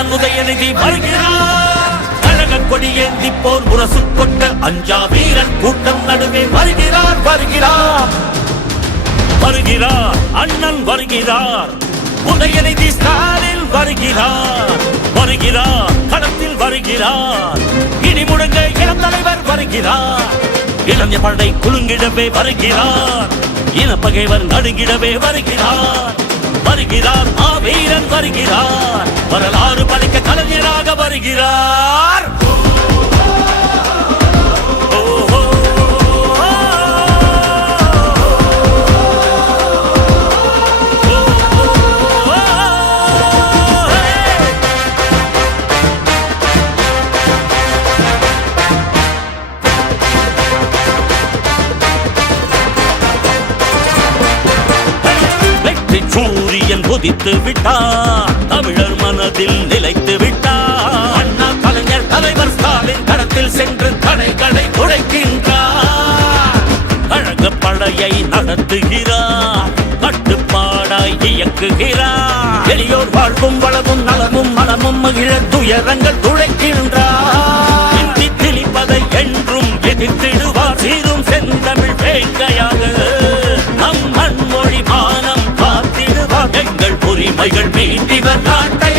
அண்ணன் உதயநிதி வருகிறார். கழக கொடி ஏந்தி போர் முரசு கொண்ட அஞ்சா வீரன் கூட்டம் நடுவே வருகிறார் வருகிறார் வருகிறார். அண்ணன் வருகிறார். உதயநிதி ஸ்டாலின் வருகிறார் வருகிறார். களத்தில் வருகிறார். இனி முழங்க இளம் தலைவர் வருகிறார். இளைஞர் படை குலுங்கிடவே வருகிறார். இனப்பகைவர் நடுங்கிடவே வருகிறார் வருகிறார். மாவீரன் வருகிறார். வரலாறு படைக்க கலைஞராக வருகிறார். சூரியன் உதித்து விட்டார். தமிழர் மனதில் நிலைத்து விட்டார். அண்ணா கலைஞர் தலைவர் ஸ்டாலின் களத்தில் சென்று தடைகளை உடைக்கின்றார். கழக படையை நடத்துகிறார். கட்டுப்பாடாய் இயக்குகிறார். எளியோர் வாழ்வும் வளமும் நலமும் மனமும் மகிழ துயரங்கள் துடைக்கின்றார். இந்தி திணிப்பதை என்றும் எதிர்த்திடுவார். சீரும் செந்தமிழ் வேங்கையாக நம் மண்மொழி மானம் எங்கள் உரிமைகள் மீண்டிவர் நாட்டை